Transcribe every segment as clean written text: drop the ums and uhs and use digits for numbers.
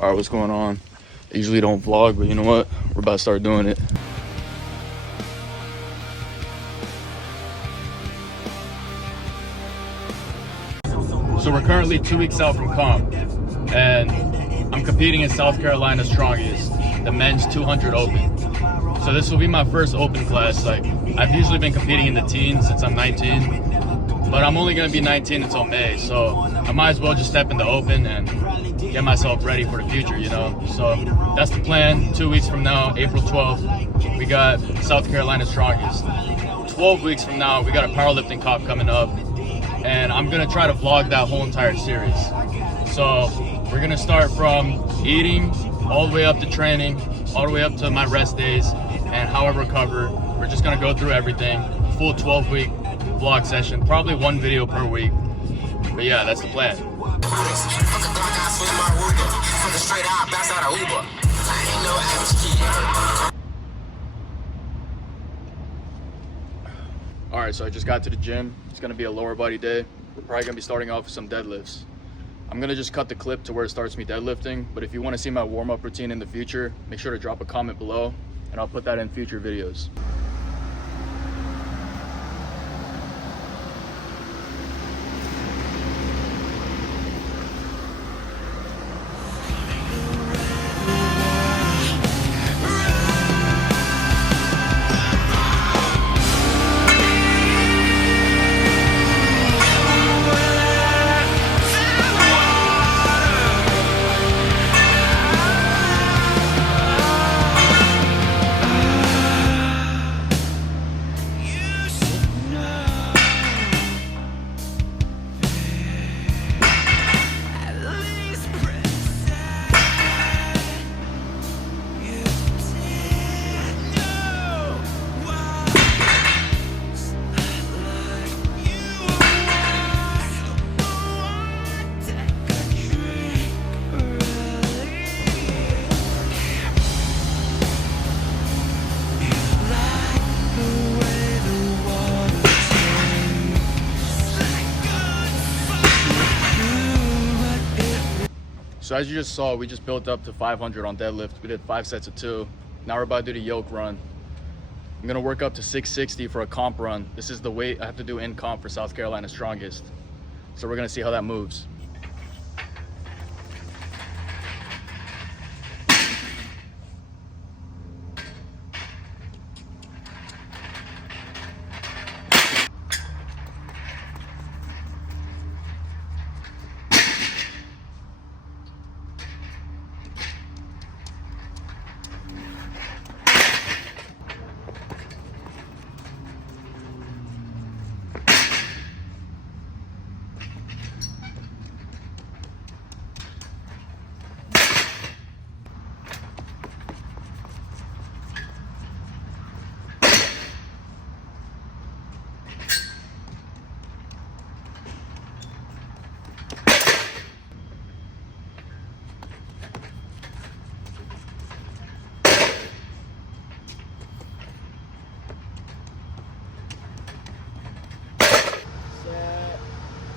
All right, what's going on? I usually don't vlog, but you know what? We're about to start doing it. So we're currently 2 weeks out from comp, and I'm competing in South Carolina's Strongest, the men's 200 Open. So this will be my first open class. Like, I've usually been competing in the teens since I'm 19, but I'm only gonna be 19 until May, so I might as well just step in the open and get myself ready for the future, you know? So that's the plan. 2 weeks from now, April 12th, we got South Carolina's Strongest. 12 weeks from now, we got a powerlifting comp coming up, and I'm gonna try to vlog that whole entire series. So we're gonna start from eating all the way up to training, all the way up to my rest days and how I recover. We're just gonna go through everything. Full 12-week vlog session, probably one video per week. But yeah, that's the plan. All right, so I just got to the gym. It's gonna be a lower body day. We're probably gonna be starting off with some deadlifts. I'm gonna just cut the clip to where it starts me deadlifting, but if you wanna see my warm-up routine in the future, make sure to drop a comment below, and I'll put that in future videos. So as you just saw, we just built up to 500 on deadlift. We did 5 sets of 2. Now we're about to do the yoke run. I'm gonna work up to 660 for a comp run. This is the weight I have to do in comp for South Carolina Strongest. So we're gonna see how that moves.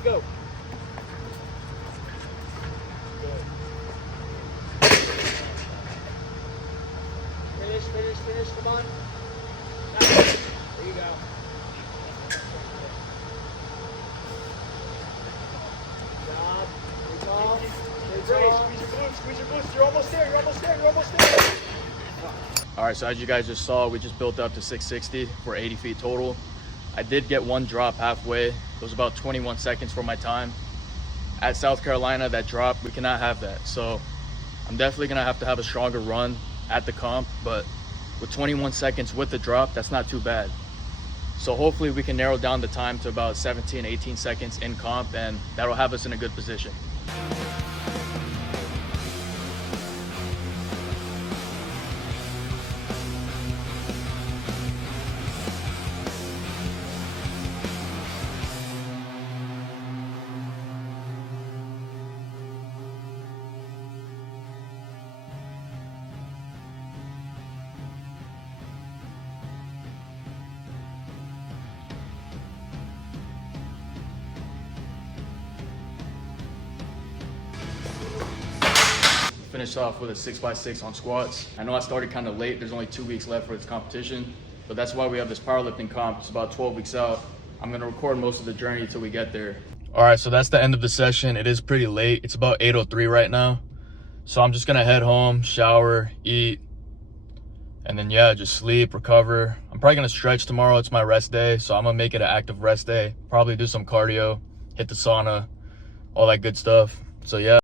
Go. Finish, come on. Nice. There you go. Good job. Good ball. Squeeze your glutes. You're almost there. All right, so as you guys just saw, we just built up to 660 for 80 feet total. I did get one drop halfway. It was about 21 seconds for my time. At South Carolina, that drop, we cannot have that. So I'm definitely gonna have to have a stronger run at the comp, but with 21 seconds with the drop, that's not too bad. So hopefully we can narrow down the time to about 17, 18 seconds in comp, and that'll have us in a good position. finish off with a 6x6 on squats. I know I started kind of late. There's only 2 weeks left for this competition, but that's why we have this powerlifting comp. It's about 12 weeks out. I'm gonna record most of the journey until we get there. All right, so that's the end of the session. It is pretty late. It's about 8:03 right now. So I'm just gonna head home, shower, eat, and then yeah, just sleep, recover. I'm probably gonna stretch tomorrow. It's my rest day, so I'm gonna make it an active rest day. Probably do some cardio, hit the sauna, all that good stuff. So yeah.